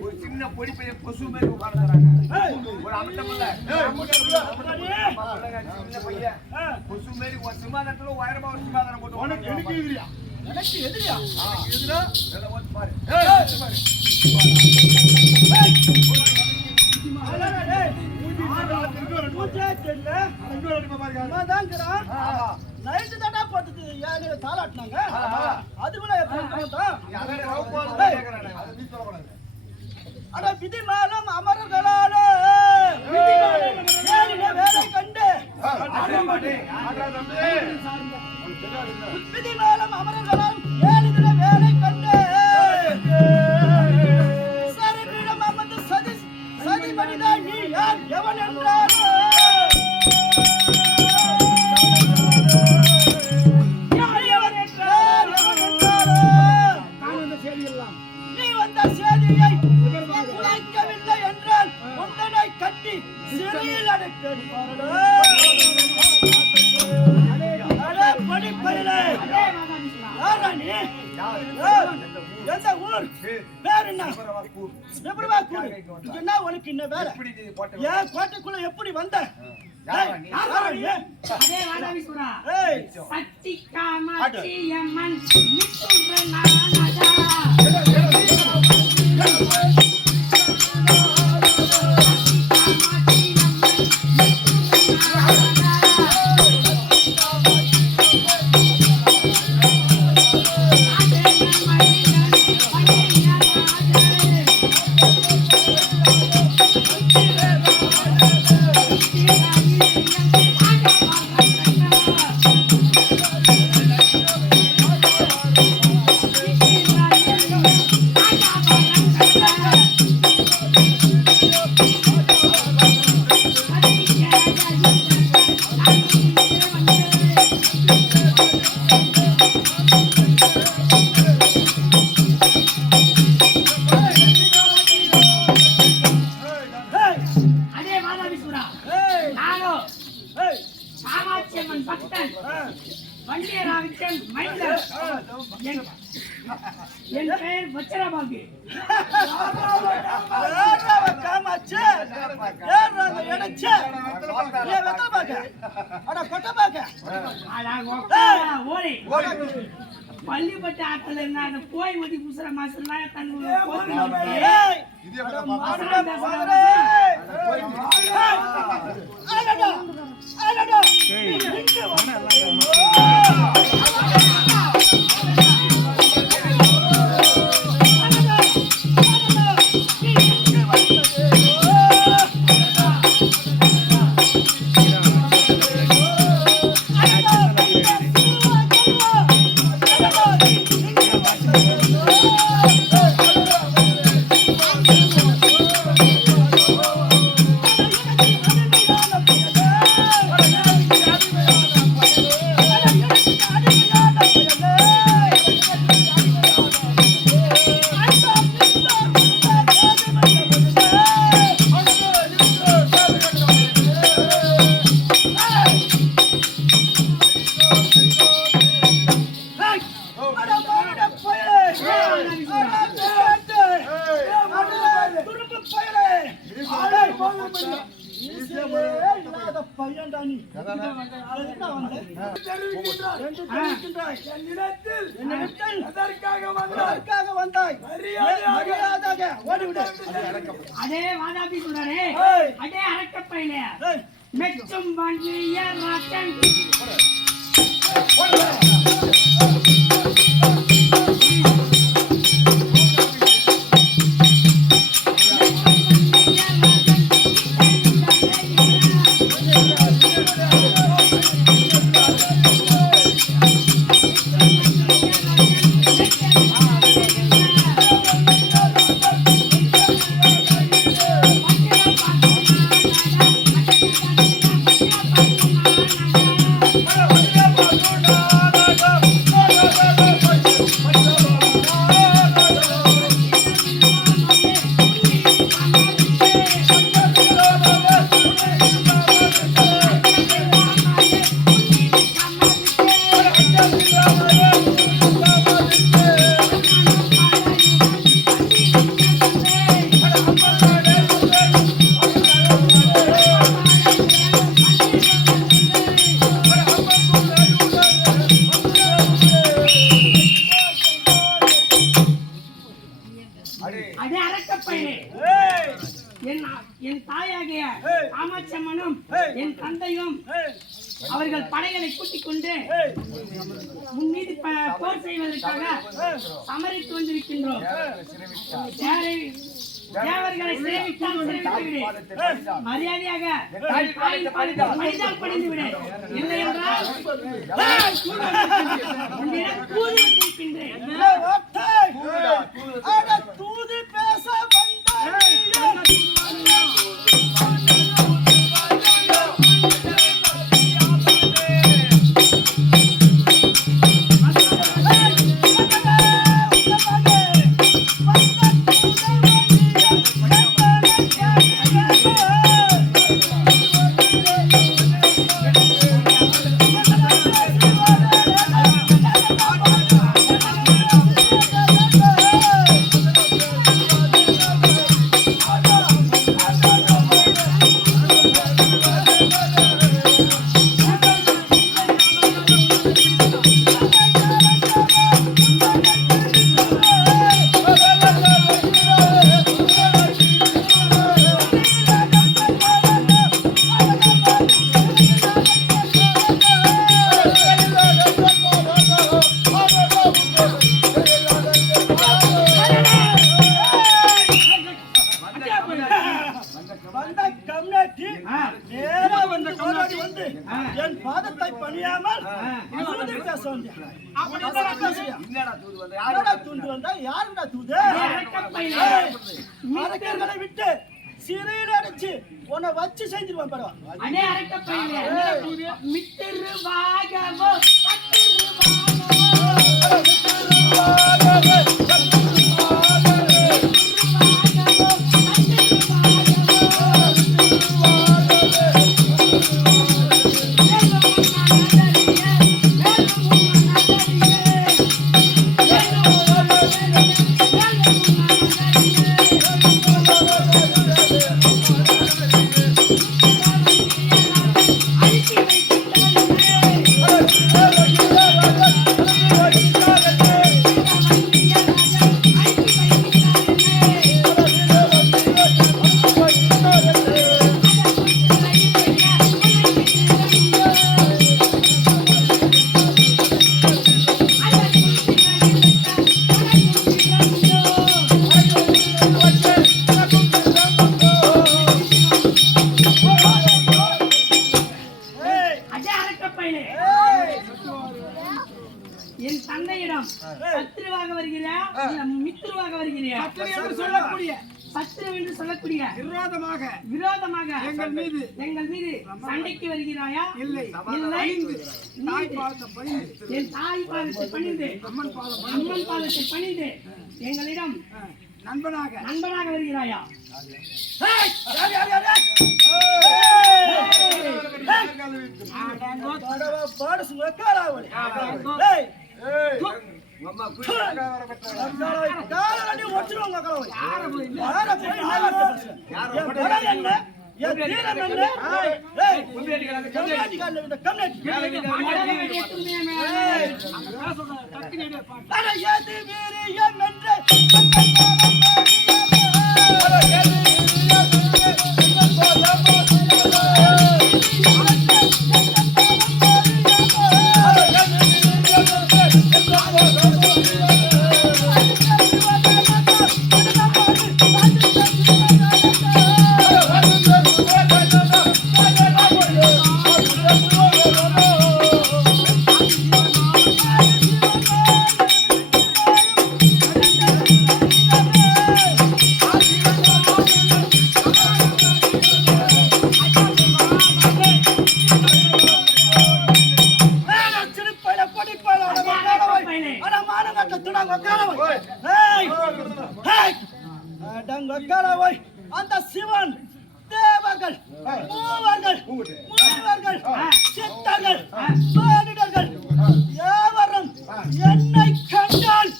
ஒரு சின்ன பொடி பையன் கொசு மாதிரி உட்கார்ந்துறாங்க. ஒரு அமட்டமல்ல சின்ன பையன் கொசு மாதிரி ஒரு சிம்மாதனத்துல உயரமா ஒரு சிம்மாதனம் போட்டு உனக்கு எதிரியா எனக்கு எதிரியா எதிரா எதை வந்து பாரு விதிமாலம் அமரர்களால வேலை கண்டு விதிமாலம் அமரர்களால் ஏழிதின வேலை கண்டு சரிபீடம் அமர்ந்து சதி மனிதா நீ யார் எவன் என்றாரோ நீ வந்த செய்தியை உழைக்கவில்லை என்றால் உண்டனை கட்டி சிறையில் அடைக்கடி படிப்பதிலே எந்த ஊர் பேர் என்ன உனக்கு என்ன வேலை ஏன் கோட்டைக்குள்ள எப்படி வந்த சக்தி காமாட்சி அம்மன் என் பெயர் வச்சராபாகு. காமாட்சி பள்ளிப்பட்ட ஆட்கள் என்ன அந்த போய் ஒட்டி புசுற மாசம் அதே வாதாபி சொல்றாரே அதே அரக்கப்பையில மெச்சும் வாங்கிய மாட்டன் என் தாயாகிய காமாட்சம்மனும் என் தந்தையும் அவர்கள் படைகளை கூட்டிக் கொண்டு முன்னீது போர் செய்வதற்காக சமரித்து வந்திருக்கின்றோம். தேவர்களை மரியாதையாக படிந்து விட, இல்லை என்றால் கூறி வந்திருக்கின்றேன். தூது பேச என் பாதத்தை பணியாமல் தூண்டு வந்தா யாருடா தூது? மரக்கர்களை விட்டு சிறையில் அடைச்சு உன்னை வச்சு செஞ்சிருவான் என் தந்தையிடம் சத்ருவாக வருகிறியா மித்ருவாக வருகிறியா? சத்ரு என்று சொல்லக்கூடிய விரோதமாக எங்கள் மீது சண்டைக்கு வருகிறாயா? இல்லை. என் தாய் பாதத்தை பணிந்து அம்மன் பாதத்தை பணிந்து எங்களிடம் நண்பனாக வருகிறாயா? அந்த சிவன் தேவர்கள் மூவர்கள் சித்தர்கள் மானிடர்கள் யாவரும் என்னை கண்டால்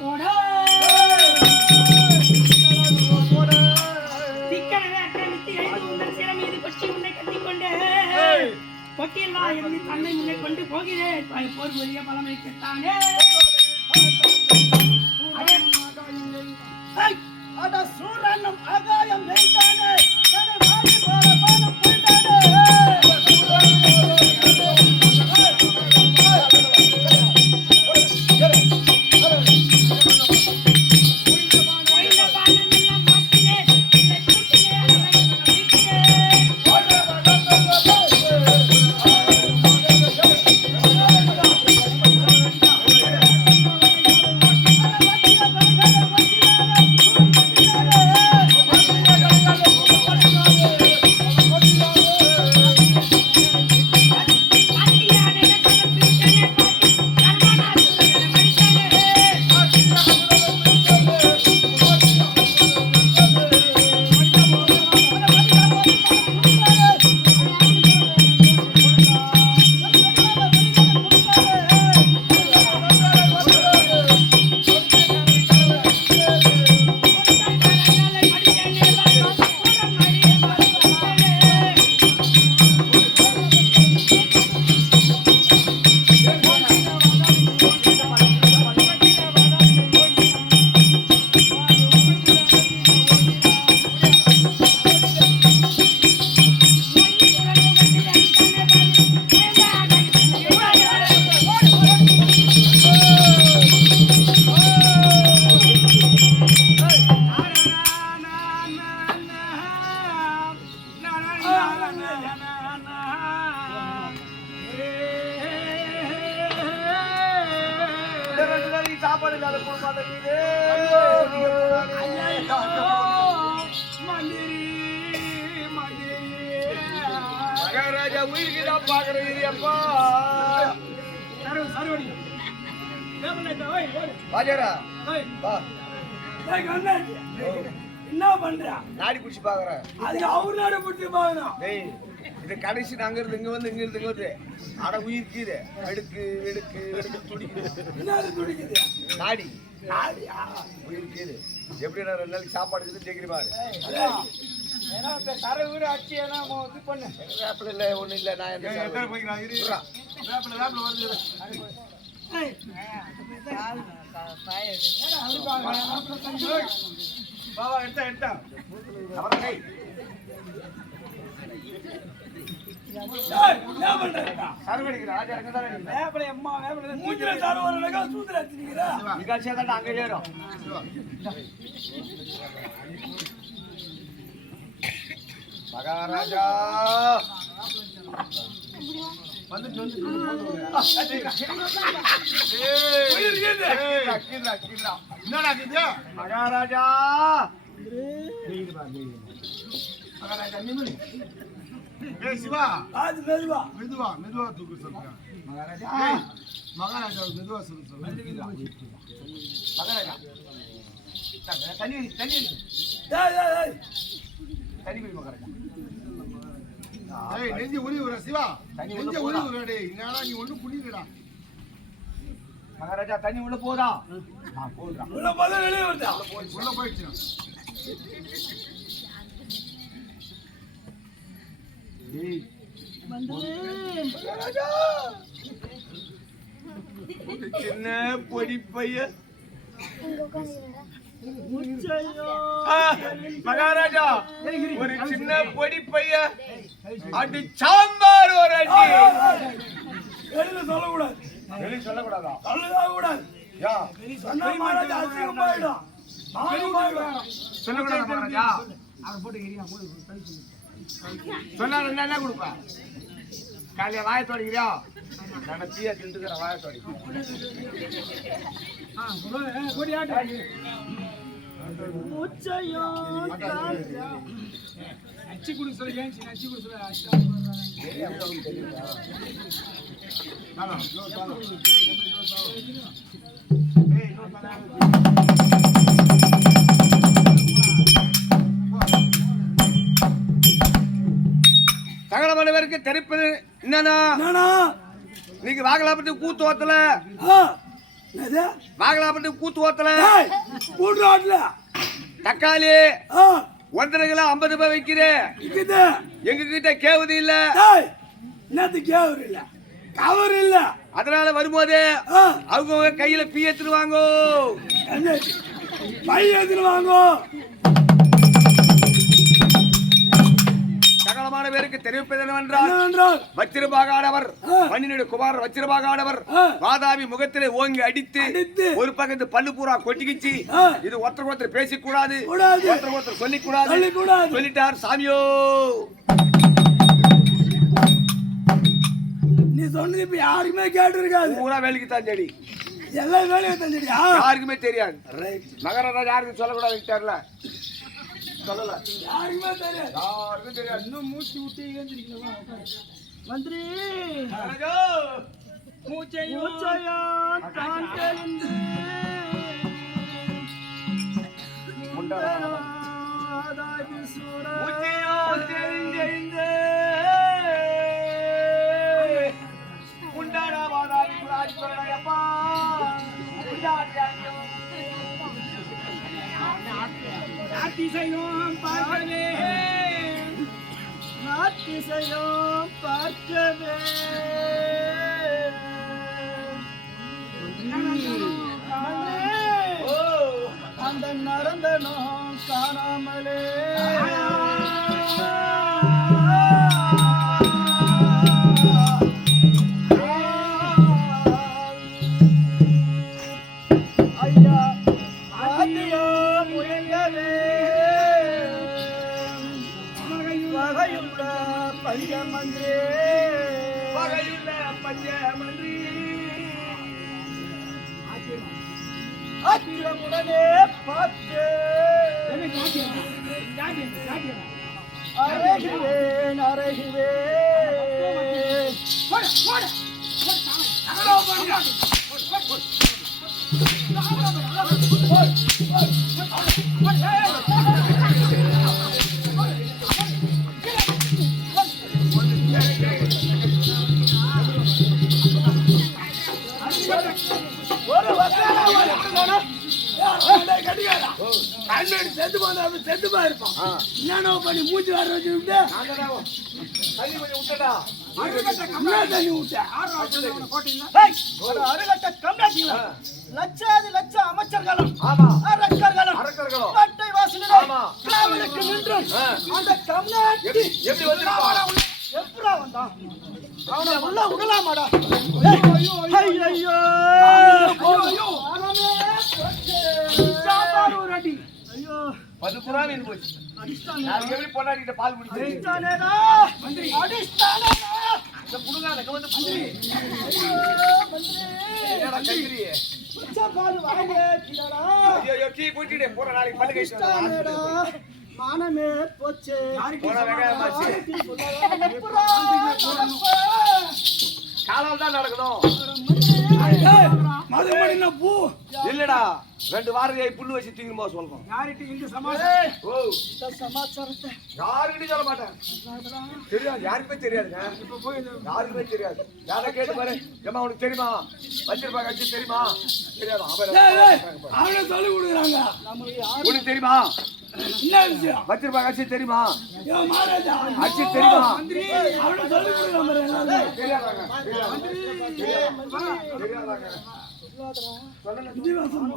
போட தொட்டியெல்லாம் இருந்து தன்னை முன்னே கொண்டு போகிறேன் போர் புரிய பழமை கேட்டானே அட சூரனும் ஆகாயம் வைத்தானே தன வாடி போல பானம் போட்டானே சாப்பாடு இல்லாத குடும்பம் மகாராஜா உயிருக்கு தான் பாக்குறது அப்பா பாஜரா என்ன பண்ற நாடி குடிச்சு பாக்குறேன் அது அவரு நாடு பிடிச்சி பாக்கணும் இது கடைசி நாங்க இருந்து இங்க வந்து இங்க இருந்து இங்க வந்து ஆனா உயிர்க்குது எடுக்கு எடுக்கு எடுக்கு துடிக்குது என்ன துடிக்குது நாடி உயிர்க்குது எப்படி நான் 2 நாளைக்கு சாப்பாடு இருக்குது கேக்குறீ பாரு ஏன்னா தர ஊரு அச்சி ஏன்னா இது பண்ணு வேப்பில இல்ல ஒண்ணு இல்ல நான் எத்தனை போய்க்கிறான் இருடா வேப்பில வருது பாவா எடுத்தா அவரே மகாராஜா மகாராஜா சிவா அது மெதுவா மெதுவா மெதுவா தூக்கு சொல்லுங்க மகாராஜா மகாராஜா மெதுவா சொல்லுங்க மகாராஜா தண்ணி தண்ணி தண்ணி போய் மகாராஜா ஏய் நெஞ்சு உரிவுற சிவா நெஞ்சு உரிவுற டேய் என்னடா நீ ஒண்ணு புடிங்கடா மகாராஜா தண்ணி உள்ள போதா நான் போறேன் உள்ள போதா வெளிய வருதா உள்ள போயிடுச்சு ஏய் மகாராஜா சின்ன பொடி பையன் மகாராஜா ஒரு சின்ன பொடி பையன் அடி சாம்பார் ஒரு அடி வெளியில சொல்லக்கூடாது வெளியே சொல்லக்கூடாதா சொல்லவே கூடாது யா சொன்னா மகாராஜா அசிங்கம் போயிடும் சொல்லக்கூடாதா மகாராஜா அவன் போட்டு எரியா சொன்னா என்ன கொடுப்பேன் காலையில வாய தொடங்கிறியா நான் தீயா திண்டுக்கிற வாய தொடங்கி அச்சி குடி சொல்லி அச்சி குடி சொல்லி சகல மனிதருக்கு தெரிப்பது என்னன்னா நீங்க வாகலாப்பட்டு கூத்து ஓத்தல வாகலாப்பட்டு கூத்து ஓத்தல தக்காளி 1 கிலோ 50 ரூபாய் விக்கிறேன் எங்க கிட்ட கேவுது இல்ல என்னத்துக்கு கேவர் இல்ல கவர் இல்ல அதனால வரும்போது ஆ, அவங்க கையில பீ எடுத்துருவாங்க. என்ன பைய எடுத்துருவாங்க. சகலமான பேருக்கு தெரிவிப்பது என்னவென்றால் என்னவென்றால் வச்சிரபாகாடவர் ஆ. மண்ணினுடைய குமாரர் வச்சிரபாகாடவர் ஆ. வாதாபி முகத்திலே ஓங்கி அடித்து அடித்து ஒரு பக்கத்து பல்லு பூரா கொட்டிக்கிச்சு. ஆ. இது ஒருத்தருக்கு ஒருத்தர் பேசிக் கூடாது, கூடாது. ஒருத்தருக்கு ஒருத்தர் சொல்லிக் கூடாது, சொல்லிக்கூடாது. சொல்லிட்டார் சாமியோ. நீ சொன்னது இப்ப யாருக்குமே கேட்டு இருக்காது. பூரா வேலைக்கு தான் செடி, எல்லா வேலையும் தந்துடியா? யாருக்குமே தெரியாது. ரைட். மகராஜா யாருக்கும் சொல்லக்கூடாது தெரியல, சொல்லல, யாருக்குமே தெரியாது. யாருக்கும் தெரியாது. இன்னும் மூச்சு விட்டு ஏந்திரிக்கணுமா? மந்திரி மகாராஜா, மூச்சையும் தான் தெரிந்து முந்தனாதாகி சூரா மூச்சையோ தெரிந்தெழுந்து உண்டாடா வாதாபி குராஜ் கொரடையப்பா உண்டாடியாடியோ. நாட்டிசையும் பார்க்கவே நாட்டிசையும் பார்க்கவே ஓ, அந்த நரந்தனும் காணாமலே ஐயா ஆதியோ முயங்கவே வகையுள்ள பஞ்சமன்றே பகையுள்ள பஞ்சமன்றி ஆத்திரமுடனே பார்த்து அழகுவேன் அழகுவேன் ஒரு வசனம் செத்து போனா செத்து போயிருப்பான். என்னென்ன பண்ணி மூச்சு வர வச்சு விட்டு தண்ணி கொஞ்சம் விட்டடா. என்ன தண்ணி விட்ட? ஒரு அருகட்ட கம்னாட்டிகளா லட்சாதி லட்ச அமைச்சர்களும் ஆமா, அரக்கர்களும் அரக்கர்களும் கோட்டை வாசலிலே ஆமா. காவலுக்கு நின்று ஆ. அந்த கம்னாட்டி எப்படி வந்திருப்பான்? எப்படா வந்தான்? அவனை உள்ள விடலாமாடா? ஐயோ சாப்பாடு ஒரு அடி. ஐயோ பதுப்புறா மீன் போச்சு. அடிச்சானே நாளைக்கு எப்படி பொண்டாட்டிட்ட பால் குடிச்சு அடிச்சானேடா அடிச்சானேடா. இந்த புடுங்காத வந்து புடுங்கி ஐயோ மந்திரி என்னடா கைக்கிறியே? சாப்பாடு வாயிலே கிடடா. ஐயோ டீ குடிச்சிட்டே போற நாளைக்கு பல்லு கழிச்சு அடிச்சானேடா மானமே போச்சு. போன வெங்காயமாச்சு. எப்படா நடப்ப? காலால் தான் நடக்கணும். மதுமணின பூ இல்லடா, 2 வாரத்தை புல்லு வச்சு தீங்கமா சொல்லணும். யார்கிட்ட இந்த சமாச்சாரம் ஓ, இந்த சமாச்சாரத்தை யாருக்கிட்டையும் சொல்ல மாட்டேன். தெரியாது, யாருக்குமே தெரியாதுங்க. யாருக்குமே தெரியாது. யாரை கேட்டு பாரு, ஏமா உனக்கு தெரியுமா வச்சிருப்பாங்க கட்சி தெரியுமா? தெரியாது. அவனை சொல்லி கொடுக்குறாங்க. உனக்கு தெரியுமா என்ன விஷயம்? வச்சிருப்பாங்க கட்சி தெரியுமா? ஏன் மகாராஜா கட்சி தெரியுமா? அவனை சொல்லி கொடுக்குறாங்க எல்லாரும். தெரியாதாங்க, தெரியாதாங்க. இதிவாசமா?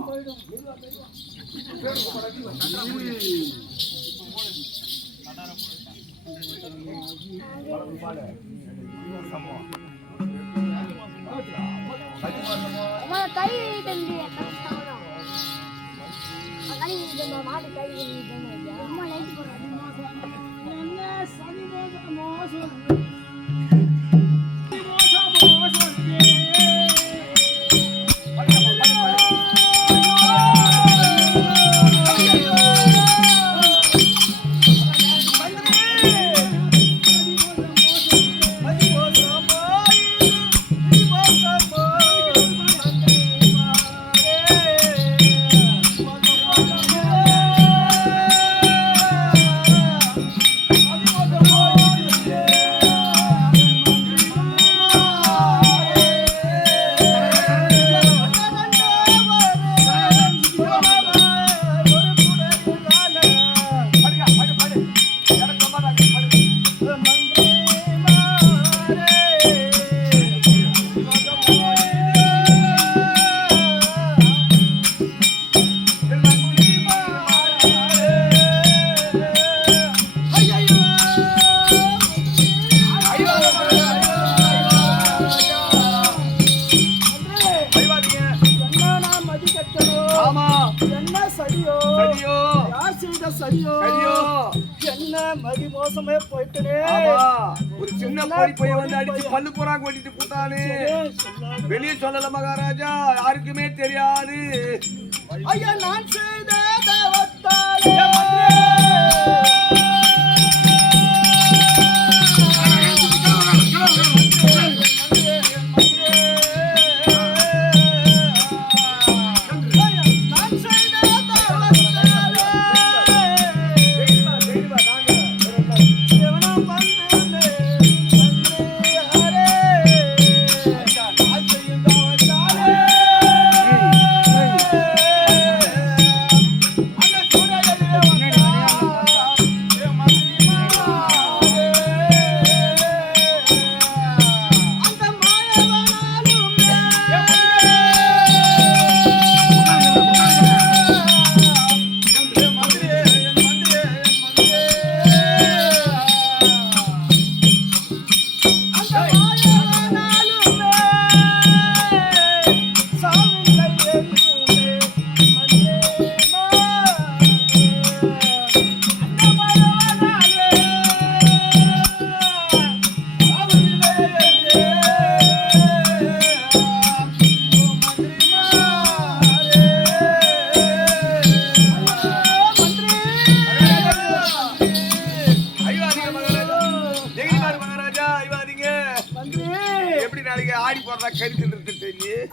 அம்மா கை தம்பி கஷ்டம் அகனி இந்த மாடு கை தம்பி அம்மா லைட் போடுறாங்க என்ன சனி மோசம் சொன்னது சரியோ சரியோ என்ன மதி மோசமே போயிட்டே ஆமா ஒரு சின்ன போய் வந்து அடிச்சு பல்லு புறாங்க ஓட்டிட்டு கூட்டானே வெளியே சொல்லல மகாராஜா யாருக்குமே தெரியாது ஐயா நான் செய்த தேவத்தாலே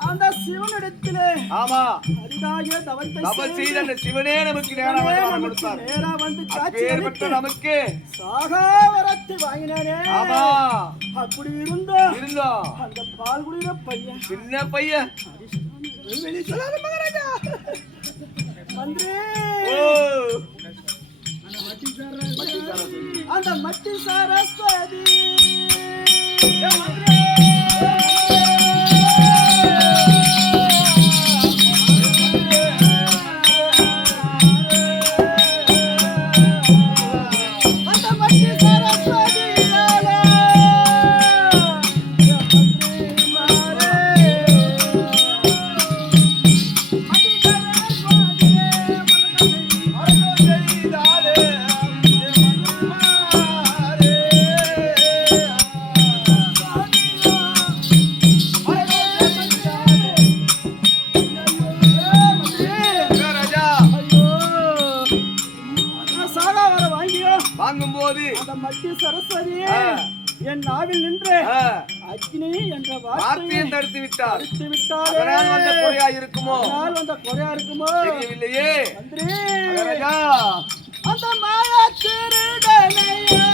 அந்த சிவனிடத்திலே ஆமா அரிதாகிய தவத்தை தவம் செய்த அந்த சிவனே நமக்கு நேரா வந்து கொடுத்தார் நேரா வந்து பேர்பட்ட நமக்கு சாகா வரத்தை வாங்கினானே ஆமா அப்படி இருந்தோம் அந்த பால் குடிக்கிற பையன் சின்ன பையன் வெளியே சொல்லாத மகாராஜா மந்திரி அந்த மட்டி சரஸ்வதி வாங்கும்போது அந்த மத்திய சரஸ்வதி என் நாவில் நின்று அக்னி என்ற வார்த்தையை தடுத்து விட்டார் அதனால் வந்த குறையா இருக்குமோ தெரியவில்லையே மந்திரி அந்த மாயா திருடனையா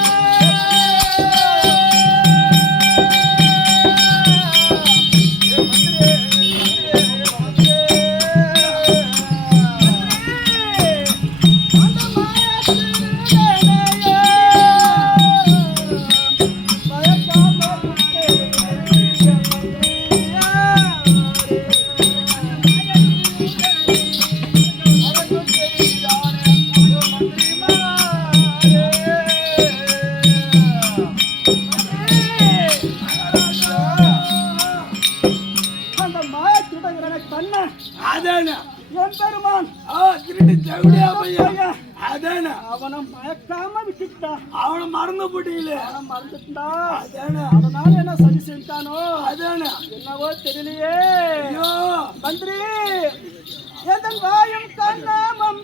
அவனை மயக்காம விட்டுட்டா அவனை மறந்து போட்டீங்கள மறந்துட்டா அதனால என்ன சரி செஞ்சானோ என்னவோ தெரியலையே மந்திரி எதன் வாயும் கண்ணாமம்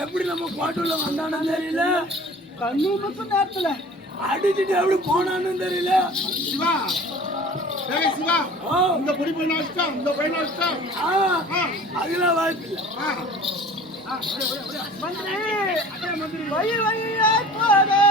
எப்படி நம்ம கோட்டுல வந்தானு தெரியல கண்ணு மட்டும் நேரத்துல அடிச்சுட்டு எப்படி போனான்னு தெரியல ஏய் சிவா இந்த பொடி பையனா வச்சா இந்த பையனா வச்சா அதெல்லாம் வாய்ப்பு இல்லை. மந்திரி வயிறு வயிறா போதே.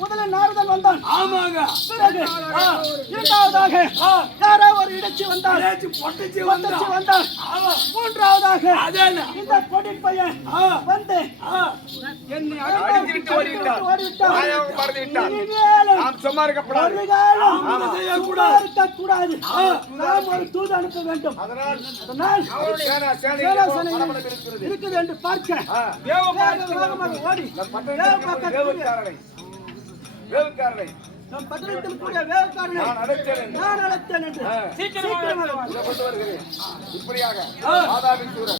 முதலில் நாரதன் வந்தான். ஆமாங்க. பிறகு இரண்டாவதாக யாரோ ஒரு இடைச்சி வந்தார். பொட்டச்சி வந்தார். மூன்றாவதாக அதானே இந்த பொடி பையன் வந்து என்னை அடித்துவிட்டு ஓடிவிட்டார். ஓடிவிட்டார். மாயாவை மறந்து விட்டார். இனிமேலும் நாம் சும்மா இருக்கக்கூடாது. ஒரு காலம் ஆமா. சும்மா இருக்கக்கூடாது. நாம் ஒரு தூது அனுப்ப வேண்டும். அதனால் அவருடைய சேனை இருக்குது என்று பார்க்க வேகமாக ஓடி வேவுக்காரனை நம் பட்டணத்தில் கூடிய வேகக்காரனை நான் அழைத்தேன் நான் அழைத்தேன் என்று சீக்கிரமாக கொண்டு வருகிறேன். இப்படியாக மாதாவின் சூரன்